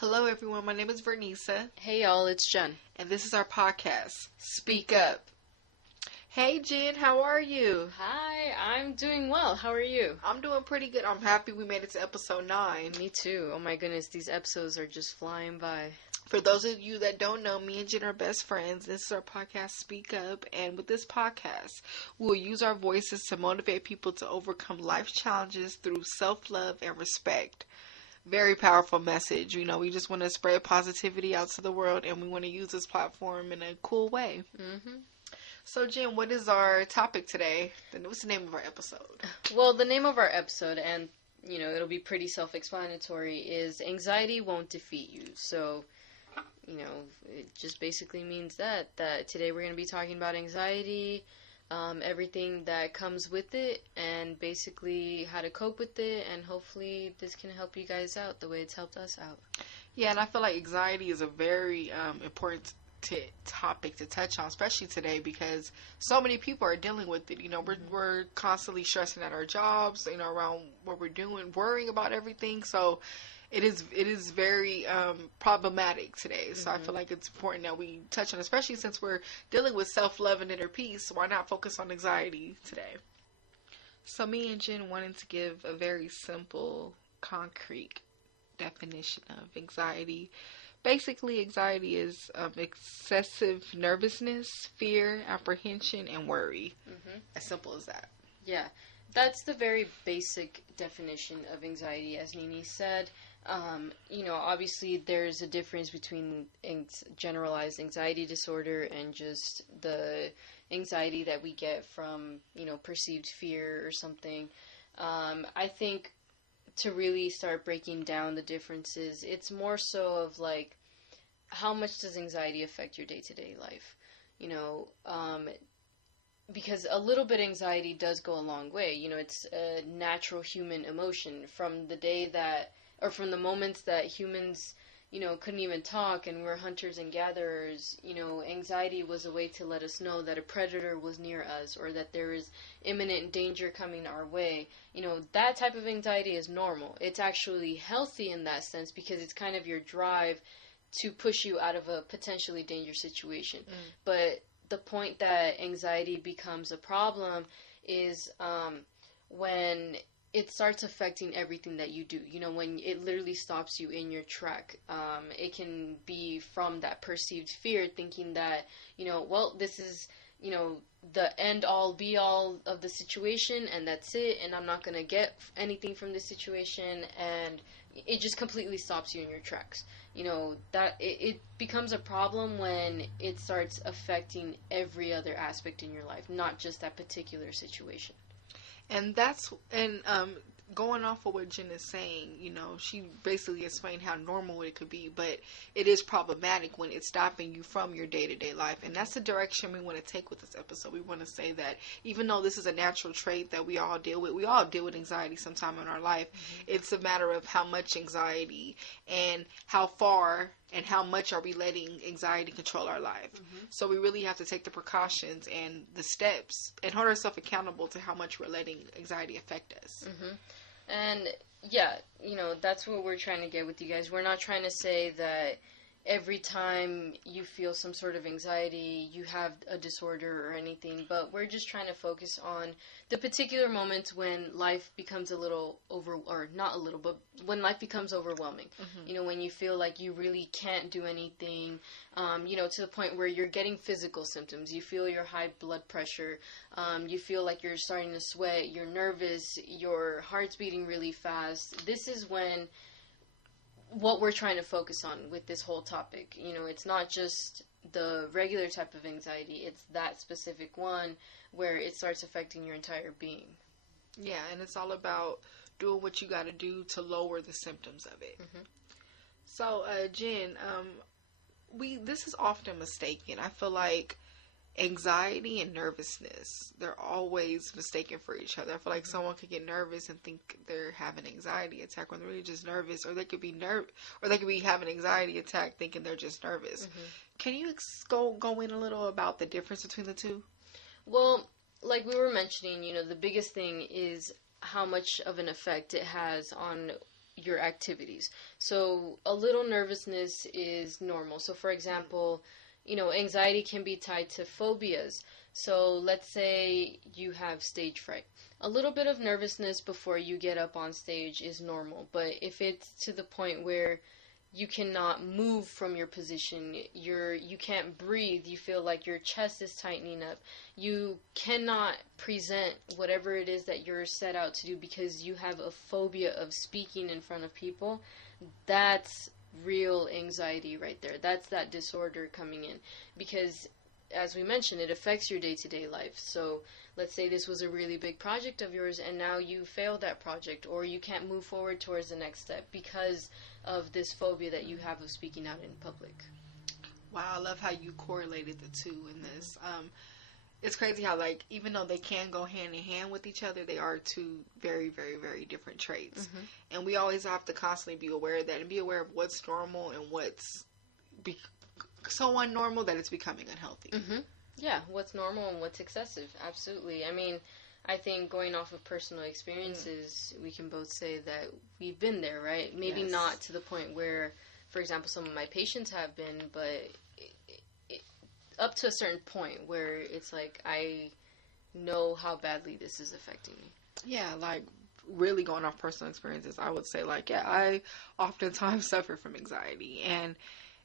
Hello, everyone. My name is Vernisa, Hey y'all, it's Jen. and this is our podcast, Speak Up. Hey, Jen, how are you? Hi, I'm doing well. How are you? I'm doing pretty good. I'm happy we made it to episode 9. Me too. Oh my goodness, these episodes are just flying by. For those of you that don't know, me and Jen are best friends. This is our podcast, Speak Up. And with this podcast, we'll use our voices to motivate people to overcome life challenges through self-love and respect. Very powerful message. You know, we just want to spread positivity out to the world, and we want to use this platform in a cool way. Mm-hmm. So, Jen, what is our topic today? What's the name of our episode? Well, the name of our episode, and it'll be pretty self-explanatory, is Anxiety Won't Defeat You. So, it just basically means that today we're going to be talking about anxiety, everything that comes with it, and basically how to cope with it, and hopefully this can help you guys out the way it's helped us out. Yeah, and I feel like anxiety is a very important topic to touch on, especially today, because so many people are dealing with it. We're constantly stressing at our jobs, around what we're doing, worrying about everything. So it is very problematic today. So I feel like it's important that we touch on, especially since we're dealing with self-love and inner peace. Why not focus on anxiety today? So me and Jen wanted to give a very simple, concrete definition of anxiety. Basically, anxiety is excessive nervousness, fear, apprehension, and worry. As simple as that. Yeah, that's the very basic definition of anxiety, as Nini said. Obviously there's a difference between generalized anxiety disorder and just the anxiety that we get from, perceived fear or something. I think to really start breaking down the differences, it's more so of like, how much does anxiety affect your day-to-day life? Because a little bit of anxiety does go a long way. It's a natural human emotion from from the moments that humans, couldn't even talk and were hunters and gatherers. Anxiety was a way to let us know that a predator was near us or that there is imminent danger coming our way. That type of anxiety is normal. It's actually healthy in that sense because it's kind of your drive to push you out of a potentially dangerous situation. But the point that anxiety becomes a problem is when it starts affecting everything that you do. When it literally stops you in your track. It can be from that perceived fear, thinking that, this is, the end all be all of the situation and that's it, and I'm not going to get anything from this situation, and it just completely stops you in your tracks. That it becomes a problem when it starts affecting every other aspect in your life, not just that particular situation. And going off of what Jen is saying, she basically explained how normal it could be, but it is problematic when it's stopping you from your day-to-day life. And that's the direction we want to take with this episode. We want to say that even though this is a natural trait that we all deal with anxiety sometime in our life. It's a matter of how much anxiety and how far and how much are we letting anxiety control our life. So we really have to take the precautions and the steps and hold ourselves accountable to how much we're letting anxiety affect us. And yeah, that's what we're trying to get with you guys. We're not trying to say that every time you feel some sort of anxiety, you have a disorder or anything, but we're just trying to focus on the particular moments when life becomes when life becomes overwhelming. When you feel like you really can't do anything, to the point where you're getting physical symptoms. You feel your high blood pressure, you feel like you're starting to sweat, you're nervous, your heart's beating really fast. This is when what we're trying to focus on with this whole topic. It's not just the regular type of anxiety, it's that specific one where it starts affecting your entire being. Yeah, and it's all about doing what you got to do to lower the symptoms of it. So, Jen, this is often mistaken. I feel like anxiety and nervousness, they're always mistaken for each other. I feel like someone could get nervous and think they're having an anxiety attack when they're really just nervous, or they could be having an anxiety attack thinking they're just nervous. Can you go in a little about the difference between the two? Well, like we were mentioning, the biggest thing is how much of an effect it has on your activities. So a little nervousness is normal. So for example, anxiety can be tied to phobias. So let's say you have stage fright. A little bit of nervousness before you get up on stage is normal, but if it's to the point where you cannot move from your position, you can't breathe, you feel like your chest is tightening up, you cannot present whatever it is that you're set out to do because you have a phobia of speaking in front of people, that's real anxiety right there. That's that disorder coming in, because as we mentioned, it affects your day-to-day life. So let's say this was a really big project of yours and now you failed that project, or you can't move forward towards the next step because of this phobia that you have of speaking out in public. Wow, I love how you correlated the two in this. It's crazy how, like, even though they can go hand in hand with each other, they are two very, very, very different traits. Mm-hmm. And we always have to constantly be aware of that and be aware of what's normal and what's so unnormal that it's becoming unhealthy. Mm-hmm. Yeah, what's normal and what's excessive. Absolutely. I mean, I think going off of personal experiences, we can both say that we've been there, right? Maybe yes. not to the point where, for example, some of my patients have been, but up to a certain point where it's like, I know how badly this is affecting me. Yeah, like, really going off personal experiences, I would say, like, yeah, I oftentimes suffer from anxiety, and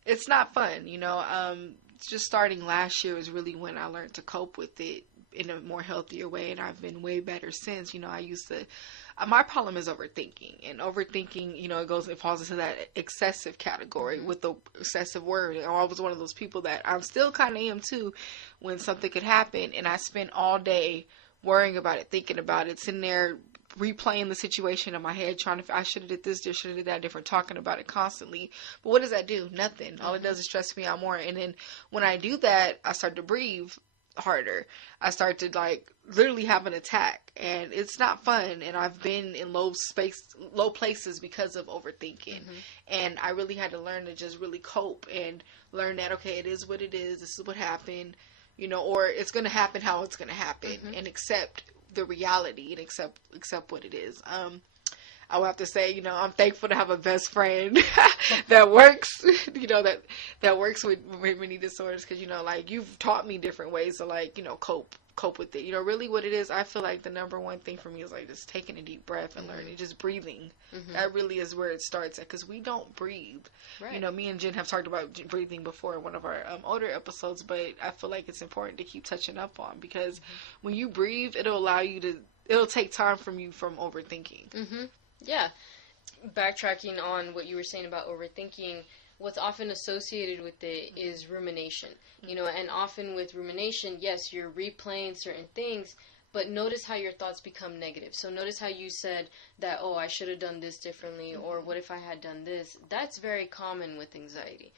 it's not fun, just starting last year was really when I learned to cope with it in a more healthier way, and I've been way better since. I used to, my problem is overthinking, and overthinking, it falls into that excessive category with the excessive worry. I was one of those people that I'm still kind of am too, when something could happen, and I spend all day worrying about it, thinking about it, sitting there replaying the situation in my head, trying to, I should have did this, should have did that different, talking about it constantly. But what does that do? Nothing. All it does is stress me out more. And then when I do that, I start to breathe harder. I start to, like, literally have an attack, and it's not fun. And I've been in low places because of overthinking. And I really had to learn to just really cope and learn that, okay, it is what it is. This is what happened, or it's going to happen how it's going to happen, and accept the reality and accept what it is. I will have to say, I'm thankful to have a best friend that works, that works with many disorders, because, like, you've taught me different ways to, like, cope with it. Really what it is, I feel like the number one thing for me is, like, just taking a deep breath and learning, just breathing. That really is where it starts at, because we don't breathe. Right. Me and Jen have talked about breathing before in one of our older episodes, but I feel like it's important to keep touching up on, because when you breathe, it'll take time from you from overthinking. Yeah. Backtracking on what you were saying about overthinking, what's often associated with it is rumination. And often with rumination, yes, you're replaying certain things, but notice how your thoughts become negative. So notice how you said that, oh, I should have done this differently, or what if I had done this? That's very common with anxiety.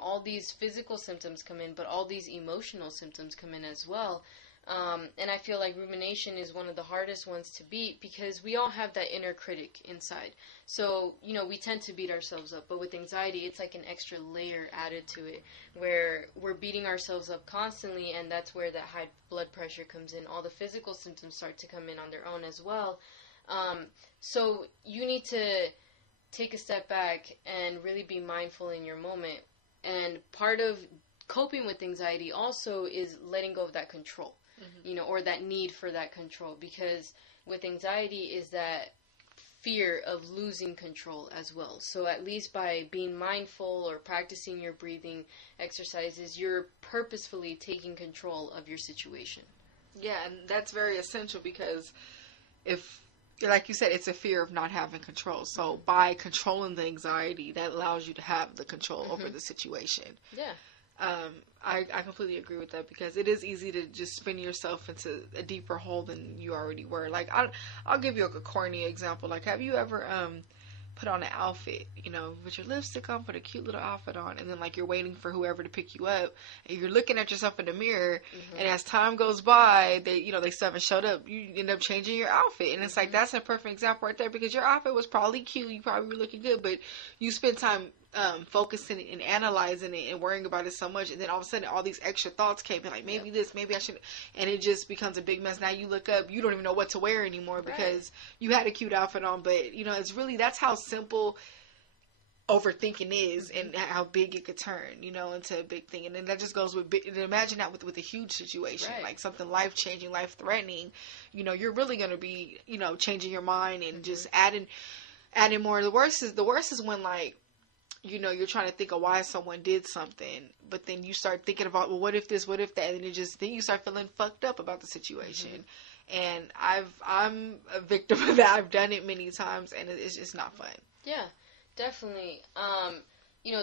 All these physical symptoms come in, but all these emotional symptoms come in as well. And I feel like rumination is one of the hardest ones to beat, because we all have that inner critic inside. So, we tend to beat ourselves up, but with anxiety, it's like an extra layer added to it, where we're beating ourselves up constantly, and that's where that high blood pressure comes in. All the physical symptoms start to come in on their own as well. So you need to take a step back and really be mindful in your moment. And part of coping with anxiety also is letting go of that control. Or that need for that control, because with anxiety is that fear of losing control as well. So at least by being mindful or practicing your breathing exercises, you're purposefully taking control of your situation. Yeah, and that's very essential, because if, like you said, it's a fear of not having control. So by controlling the anxiety, that allows you to have the control over the situation. Yeah. I completely agree with that, because it is easy to just spin yourself into a deeper hole than you already were. Like, I'll give you a corny example. Like, have you ever put on an outfit, with your lipstick on, put a cute little outfit on, and then, like, you're waiting for whoever to pick you up, and you're looking at yourself in the mirror, and as time goes by, they still haven't showed up, you end up changing your outfit, and it's like, that's a perfect example right there, because your outfit was probably cute, you probably were looking good, but you spent time focusing and analyzing it and worrying about it so much, and then all of a sudden all these extra thoughts came in, like maybe this, maybe I should, and it just becomes a big mess. Now you look up, you don't even know what to wear anymore because you had a cute outfit on, but it's really, that's how simple overthinking is and how big it could turn, into a big thing. And then that just goes with and imagine that with a huge situation, like something life changing, life threatening. You're really going to be, changing your mind and just adding more. The worst is when, like, you're trying to think of why someone did something, but then you start thinking about, well, what if this, what if that, and then you start feeling fucked up about the situation. And I'm a victim of that. I've done it many times, and it's just not fun. Yeah, definitely.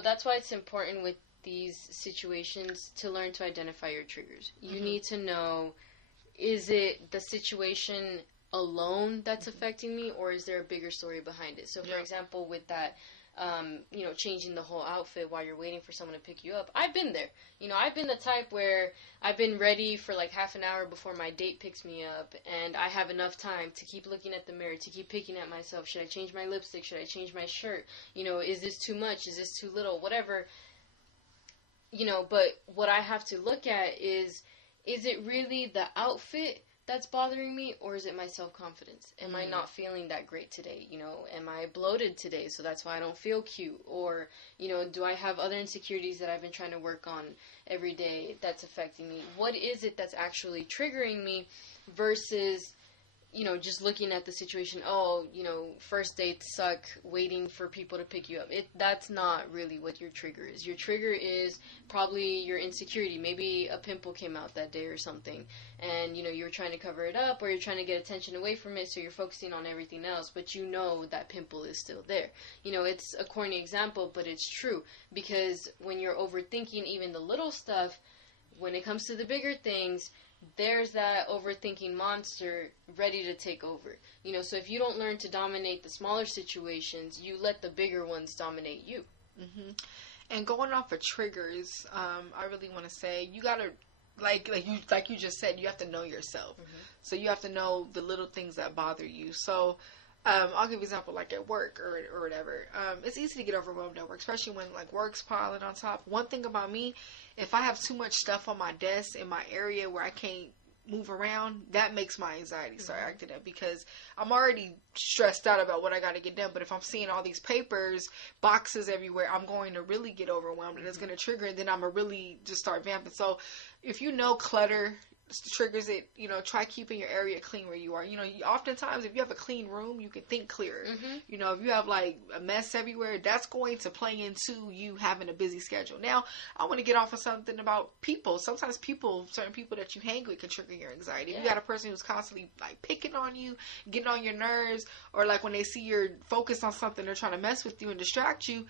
That's why it's important with these situations to learn to identify your triggers. You need to know, is it the situation alone that's affecting me, or is there a bigger story behind it? So, for example, with that, changing the whole outfit while you're waiting for someone to pick you up. I've been there. I've been the type where I've been ready for like half an hour before my date picks me up, and I have enough time to keep looking at the mirror, to keep picking at myself. Should I change my lipstick? Should I change my shirt? Is this too much? Is this too little? Whatever. But what I have to look at is it really the outfit that's bothering me, or is it my self-confidence? Am I not feeling that great today? Am I bloated today, so that's why I don't feel cute? Or, do I have other insecurities that I've been trying to work on every day that's affecting me? What is it that's actually triggering me versus, just looking at the situation, first dates suck, waiting for people to pick you up. That's not really what your trigger is. Your trigger is probably your insecurity. Maybe a pimple came out that day or something, and, you're trying to cover it up, or you're trying to get attention away from it, so you're focusing on everything else, but that pimple is still there. It's a corny example, but it's true, because when you're overthinking even the little stuff, when it comes to the bigger things, there's that overthinking monster ready to take over. So if you don't learn to dominate the smaller situations, you let the bigger ones dominate you. And going off of triggers, I really want to say you gotta, like you just said, you have to know yourself. So you have to know the little things that bother you. So I'll give you an example, like at work or whatever. It's easy to get overwhelmed at work, especially when like work's piling on top. One thing about me, if I have too much stuff on my desk in my area where I can't move around, that makes my anxiety start acting up, because I'm already stressed out about what I got to get done. But if I'm seeing all these papers, boxes everywhere, I'm going to really get overwhelmed, and it's going to trigger, and then I'm going to really just start vamping. So if clutter triggers it, try keeping your area clean where you are. Oftentimes if you have a clean room, you can think clearer. If you have like a mess everywhere, that's going to play into you having a busy schedule. Now, I want to get off of something about people. Sometimes certain people that you hang with can trigger your anxiety. If you got a person who's constantly like picking on you, getting on your nerves, or like when they see you're focused on something, they're trying to mess with you and distract you,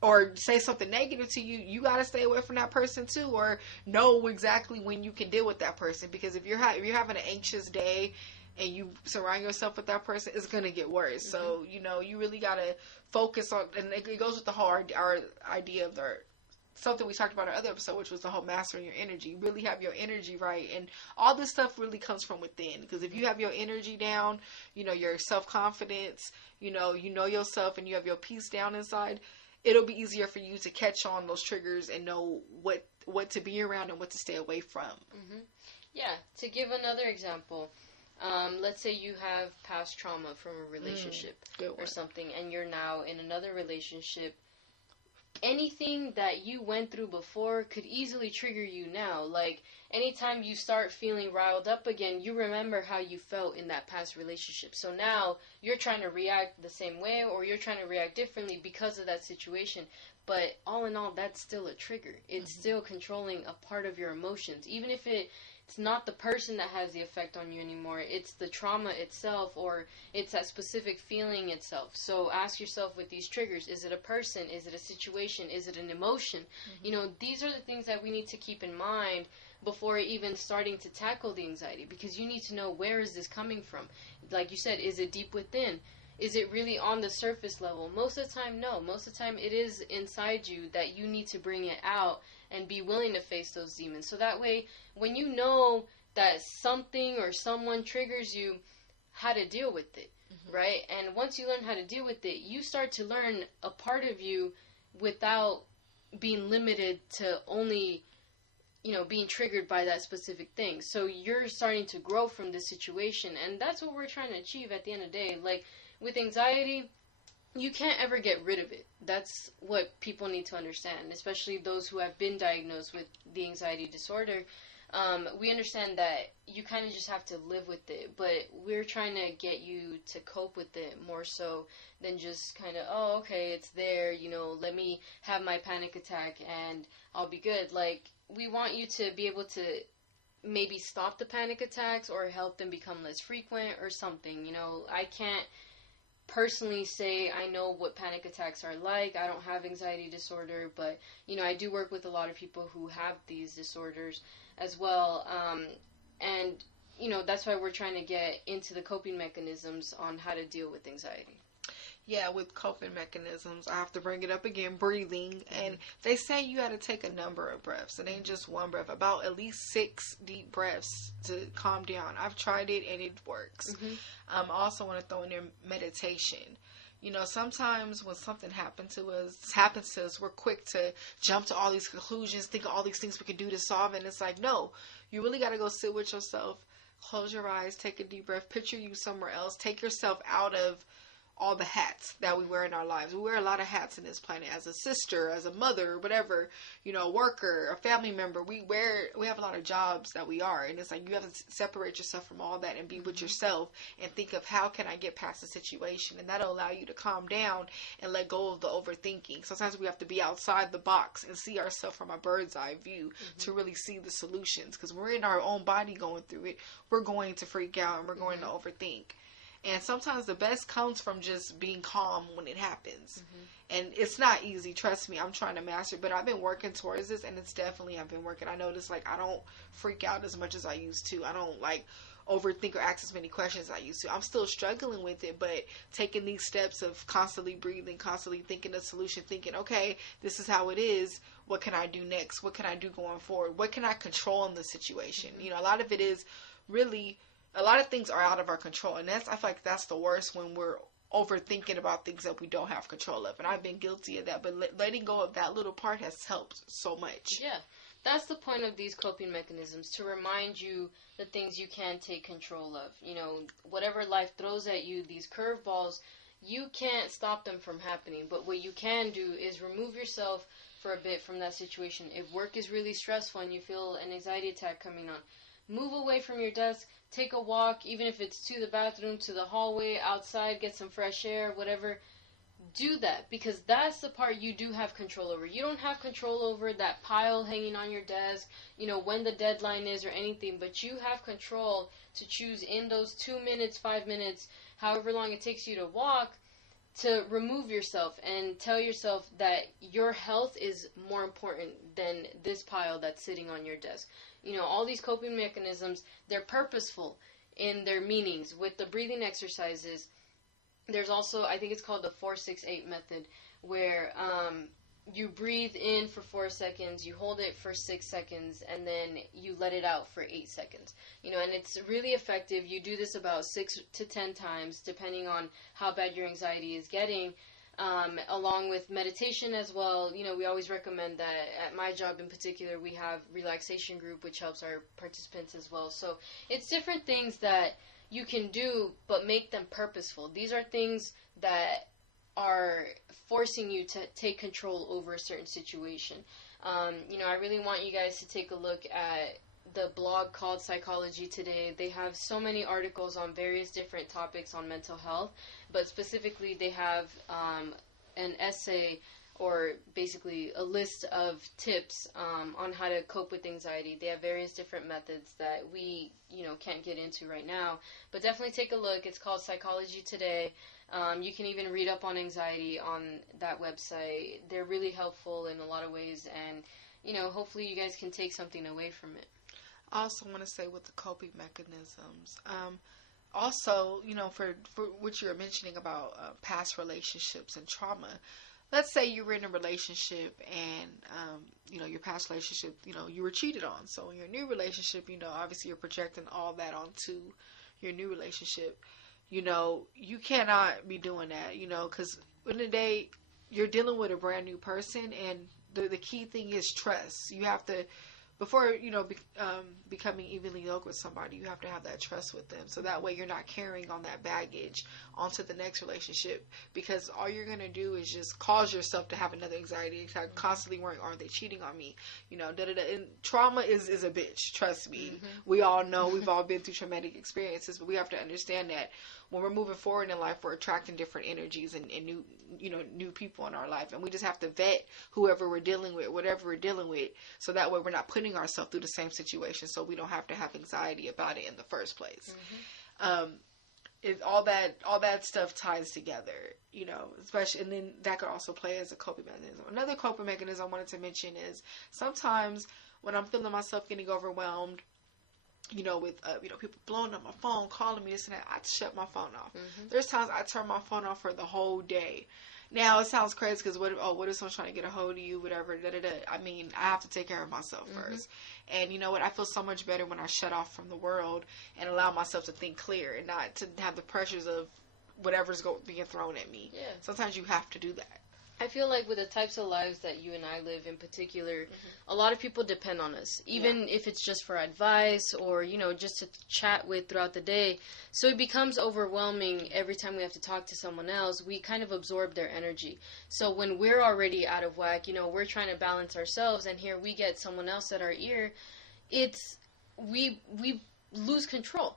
or say something negative to you, you gotta stay away from that person too, or know exactly when you can deal with that person. Because if you're having an anxious day and you surround yourself with that person, it's gonna get worse. So you really gotta focus on, and it goes with the whole our idea of something we talked about in our other episode, which was the whole mastering your energy. Really have your energy right, and all this stuff really comes from within. Because if you have your energy down, your self-confidence, you know yourself, and you have your peace down inside, it'll be easier for you to catch on those triggers and know what to be around and what to stay away from. Yeah, to give another example, let's say you have past trauma from a relationship or something, and you're now in another relationship. Anything that you went through before could easily trigger you now. Like, anytime you start feeling riled up again, you remember how you felt in that past relationship. So now you're trying to react the same way, or you're trying to react differently because of that situation. But all in all, that's still a trigger. It's still controlling a part of your emotions. Even if it's not the person that has the effect on you anymore. It's the trauma itself, or it's that specific feeling itself. So ask yourself with these triggers, is it a person? Is it a situation? Is it an emotion? These are the things that we need to keep in mind before even starting to tackle the anxiety, because you need to know, where is this coming from? Like you said, is it deep within? Is it really on the surface level? Most of the time, no. Most of the time, it is inside you that you need to bring it out and be willing to face those demons. So that way, when you know that something or someone triggers you, how to deal with it, right? And once you learn how to deal with it, you start to learn a part of you without being limited to only, being triggered by that specific thing. So you're starting to grow from this situation, and that's what we're trying to achieve at the end of the day. Like, with anxiety, you can't ever get rid of it. That's what people need to understand, especially those who have been diagnosed with the anxiety disorder. We understand that you kind of just have to live with it, but we're trying to get you to cope with it more so than just kind of, oh, okay, it's there, let me have my panic attack and I'll be good. Like, we want you to be able to maybe stop the panic attacks or help them become less frequent or something. I can't personally say I know what panic attacks are like. I don't have anxiety disorder, but, I do work with a lot of people who have these disorders as well, and that's why we're trying to get into the coping mechanisms on how to deal with anxiety. Yeah, with coping mechanisms, I have to bring it up again, breathing, and they say you got to take a number of breaths. It ain't just one breath, about at least 6 deep breaths to calm down. I've tried it and it works. I also want to throw in there meditation. Sometimes when something happens to us, we're quick to jump to all these conclusions, think of all these things we can do to solve it. And it's like, no, you really got to go sit with yourself, close your eyes, take a deep breath, picture you somewhere else, take yourself out of all the hats that we wear in our lives. We wear a lot of hats in this planet, as a sister, as a mother, whatever, a worker, a family member. We have a lot of jobs that we are, and it's like you have to separate yourself from all that and be with yourself and think of how can I get past the situation, and that'll allow you to calm down and let go of the overthinking. Sometimes we have to be outside the box and see ourselves from a bird's eye view to really see the solutions, because when we're in our own body going through it, we're going to freak out and we're going to overthink. And sometimes the best comes from just being calm when it happens. And it's not easy, trust me. I'm trying to master it, but I've been working towards this, and it's definitely, I've been working. I notice, I don't freak out as much as I used to. I don't, overthink or ask as many questions as I used to. I'm still struggling with it, but taking these steps of constantly breathing, constantly thinking a solution, thinking, okay, this is how it is. What can I do next? What can I do going forward? What can I control in the situation? A lot of it is really... A lot of things are out of our control, and I feel like that's the worst, when we're overthinking about things that we don't have control of. And I've been guilty of that, but letting go of that little part has helped so much. Yeah, that's the point of these coping mechanisms, to remind you the things you can take control of. Whatever life throws at you, these curveballs, you can't stop them from happening, but what you can do is remove yourself for a bit from that situation. If work is really stressful and you feel an anxiety attack coming on, move away from your desk, take a walk, even if it's to the bathroom, to the hallway, outside, get some fresh air, whatever. Do that, because that's the part you do have control over. You don't have control over that pile hanging on your desk, when the deadline is or anything, but you have control to choose in those 2 minutes, 5 minutes, however long it takes you to walk, to remove yourself and tell yourself that your health is more important than this pile that's sitting on your desk. All these coping mechanisms, they're purposeful in their meanings. With the breathing exercises, there's also, I think it's called the 4-6-8 method, where you breathe in for 4 seconds, you hold it for 6 seconds, and then you let it out for 8 seconds. And it's really effective. You do this about 6 to 10 times, depending on how bad your anxiety is getting. Along with meditation as well. We always recommend that. At my job in particular, we have relaxation group, which helps our participants as well. So it's different things that you can do, but make them purposeful. These are things that are forcing you to take control over a certain situation. I really want you guys to take a look at the blog called Psychology Today. They have so many articles on various different topics on mental health, but specifically they have an essay, or basically a list of tips on how to cope with anxiety. They have various different methods that we can't get into right now, but definitely take a look. It's called Psychology Today. You can even read up on anxiety on that website. They're really helpful in a lot of ways, and hopefully you guys can take something away from it. I also want to say with the coping mechanisms, also, for what you were mentioning about past relationships and trauma, let's say you were in a relationship and, your past relationship, you were cheated on. So in your new relationship, obviously you're projecting all that onto your new relationship. You cannot be doing that, because in the day, you're dealing with a brand new person, and the key thing is trust. You have to, before becoming evenly yoked with somebody, you have to have that trust with them, so that way you're not carrying on that baggage onto the next relationship, because all you're gonna do is just cause yourself to have another anxiety attack, constantly worrying, are they cheating on me, And trauma is a bitch, trust me. We all know, we've all been through traumatic experiences, but we have to understand that when we're moving forward in life, we're attracting different energies and new people in our life, and we just have to vet whoever we're dealing with, whatever we're dealing with, so that way we're not putting ourselves through the same situation, so we don't have to have anxiety about it in the first place. All that stuff ties together, especially, and then that could also play as a coping mechanism. Another coping mechanism I wanted to mention is sometimes when I'm feeling myself getting overwhelmed, with people blowing up my phone, calling me, this and that, I shut my phone off. There's times I turn my phone off for the whole day. Now, it sounds crazy because what if someone's trying to get a hold of you, whatever, I mean, I have to take care of myself first. And you know what? I feel so much better when I shut off from the world and allow myself to think clear and not to have the pressures of whatever's being thrown at me. Yeah. Sometimes you have to do that. I feel like with the types of lives that you and I live in particular, a lot of people depend on us, even if it's just for advice or, just to chat with throughout the day. So it becomes overwhelming every time we have to talk to someone else. We kind of absorb their energy. So when we're already out of whack, we're trying to balance ourselves, and here we get someone else at our ear, we lose control.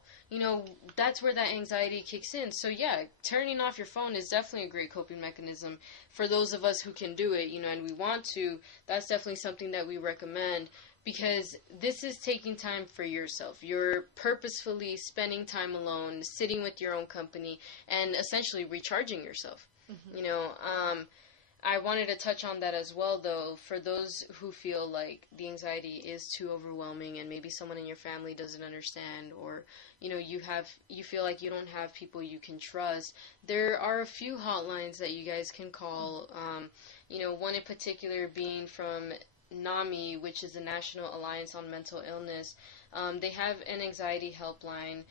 That's where that anxiety kicks in. So yeah, turning off your phone is definitely a great coping mechanism for those of us who can do it, and we want to. That's definitely something that we recommend, because this is taking time for yourself. You're purposefully spending time alone, sitting with your own company, and essentially recharging yourself. I wanted to touch on that as well, though, for those who feel like the anxiety is too overwhelming and maybe someone in your family doesn't understand, or, you feel like you don't have people you can trust. There are a few hotlines that you guys can call, one in particular being from NAMI, which is the National Alliance on Mental Illness. They have an anxiety helpline.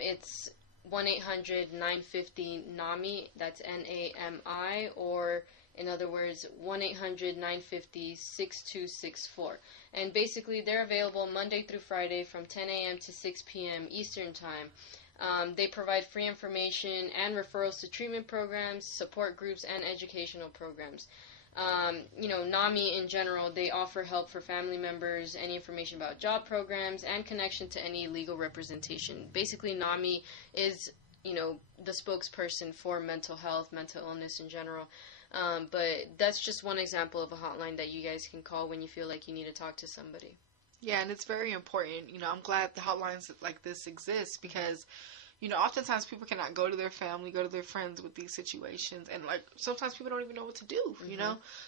It's 1-800-950-NAMI, that's NAMI, or in other words, 1-800-950-6264. And basically, they're available Monday through Friday from 10 a.m. to 6 p.m. Eastern Time. They provide free information and referrals to treatment programs, support groups, and educational programs. NAMI in general, they offer help for family members, any information about job programs, and connection to any legal representation. Basically, NAMI is, the spokesperson for mental health, mental illness in general. But that's just one example of a hotline that you guys can call when you feel like you need to talk to somebody. Yeah, and it's very important. I'm glad the hotlines like this exist, because, oftentimes people cannot go to their family, go to their friends with these situations, and sometimes people don't even know what to do,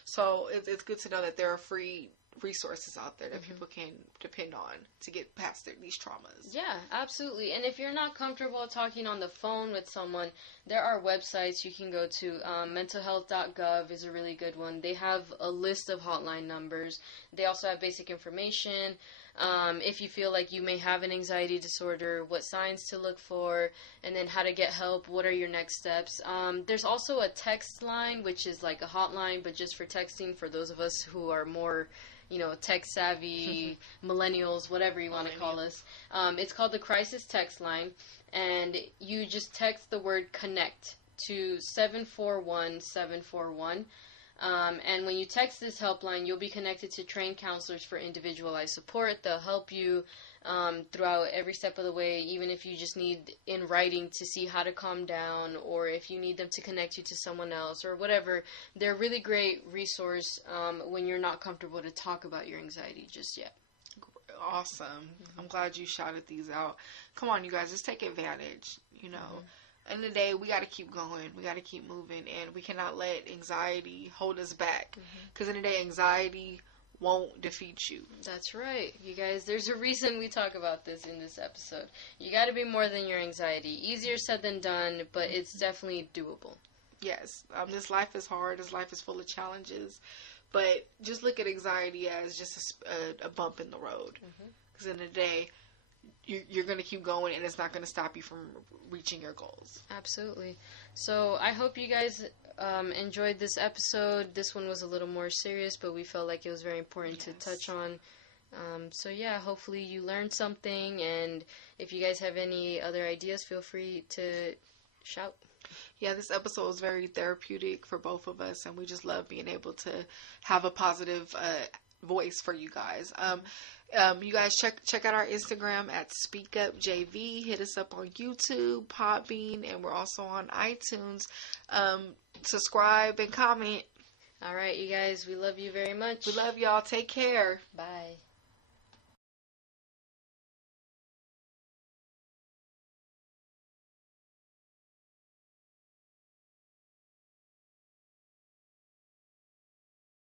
So it's good to know that there are free resources out there that people can depend on to get past these traumas. Yeah, absolutely. And if you're not comfortable talking on the phone with someone, there are websites you can go to. Mentalhealth.gov is a really good one. They have a list of hotline numbers. They also have basic information. If you feel like you may have an anxiety disorder, what signs to look for, and then how to get help, what are your next steps. There's also a text line, which is like a hotline, but just for texting, for those of us who are more tech savvy, millennials, whatever you want to call us. It's called the Crisis Text Line, and you just text the word connect to 741-741. And when you text this helpline, you'll be connected to trained counselors for individualized support. They'll help you throughout every step of the way, even if you just need in writing to see how to calm down, or if you need them to connect you to someone else or whatever. They're a really great resource when you're not comfortable to talk about your anxiety just yet. Awesome. I'm glad you shouted these out. Come on, you guys, just take advantage, End of the day, we got to keep going. We got to keep moving, and we cannot let anxiety hold us back, because in the day, anxiety won't defeat you. That's right. You guys, there's a reason we talk about this in this episode. You got to be more than your anxiety. Easier said than done, but it's definitely doable. Yes. This life is hard. This life is full of challenges, but just look at anxiety as just a bump in the road, because in the day, you're going to keep going, and it's not going to stop you from reaching your goals. Absolutely. So I hope you guys enjoyed this episode. This one was a little more serious, but we felt like it was very important to touch on. So yeah, hopefully you learned something, and if you guys have any other ideas, feel free to shout. Yeah, this episode was very therapeutic for both of us, and we just love being able to have a positive voice for you guys. You guys check out our Instagram at SpeakUpJV. Hit us up on YouTube, Podbean, and we're also on iTunes. Subscribe and comment. All right, you guys, we love you very much. We love y'all. Take care. Bye.